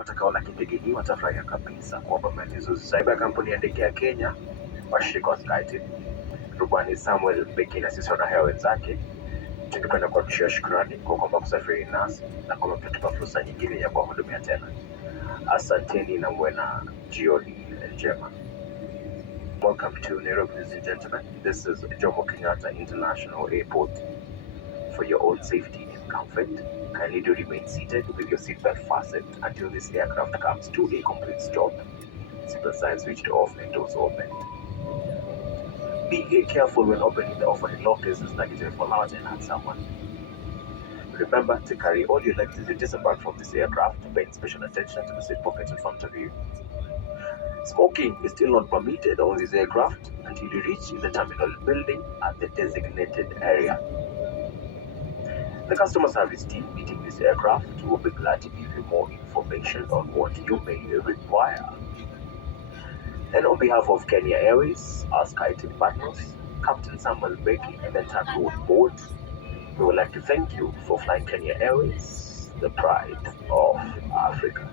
watakaona ndege hii watafurahia kabisa kwamba maelezo zaidi ya kampuni ya ndege ya Kenya, washirika wa SkyTeam, rubani Samuel Beki na sisi wanahewa wenzake, tungependa kuwapishia shukrani kwa kwamba kusafiri nasi na kwamba mtatupa fursa nyingine ya kuwahudumia tena. Asanteni na muwe na jioni njema. Welcome to Nairobi, ladies and gentlemen. This is Jomo Kenyatta International Airport. For your own safety and comfort, kindly do remain seated with your seatbelt fastened until this aircraft comes to a complete stop. Seatbelt signs switched off and doors open. Be careful when opening the overhead lockers as luggage will fall out and hurt someone. Remember to carry all your luggage as you disembark from this aircraft, paying special attention to the seat pocket in front of you. Smoking is still not permitted on this aircraft until you reach the terminal building at the designated area. The customer service team meeting this aircraft will be glad to give you more information on what you may require. And on behalf of Kenya Airways, our SkyTeam partners, Captain Samuel Beki and the entire crew on board, we would like to thank you for flying Kenya Airways, the pride of Africa.